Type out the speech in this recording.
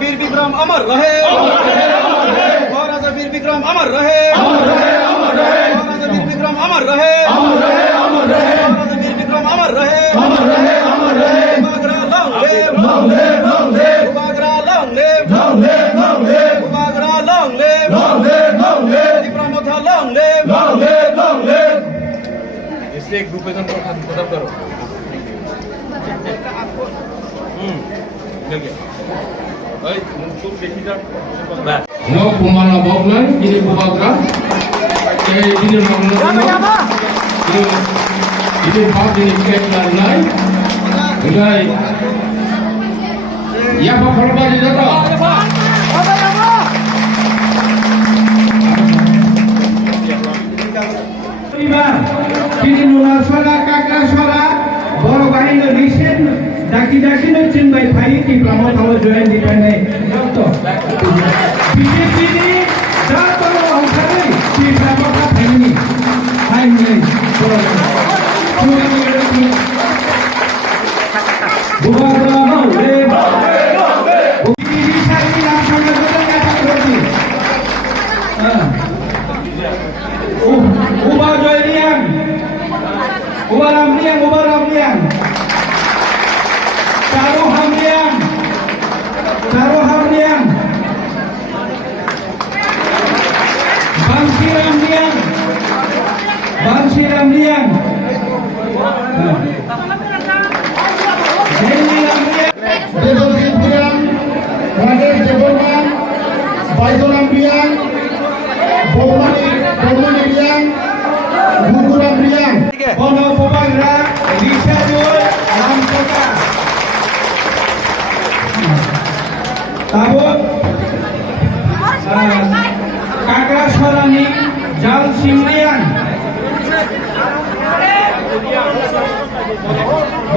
वीर विक्रम अमर रहे, महाराजा वीर विक्रम अमर रहे, महाराजा वीर विक्रम अमर रहे, महाराजा वीर विक्रम अमर रहे, Bagra long live, Bagra long live, Bagra long live, प्रमोथा long live। इसलिए एक ग्रुप खत्म करो। No kumala boglan ini bubagra. Ini ini bab ini keklan nai. Nai. Ya apa korba di dato? Kini nuna suara kakak suara boro bahino risen daki no cimbai pai ki pramotawa join di pane dokto BJP ni dato angkari ki pramota family boro buara no le ini sari nam sama dengan kata roti Uba joy liang Uba ram liang Taruh ham liang Bangsi ram liang Jeli ram liang Devosin liang Rajesh Devorman Baisoram liang Bomani liang Guguram liang Bono Pobagra Risha Joy Ram Soka Tabot Kakra Sorani Jal Simlian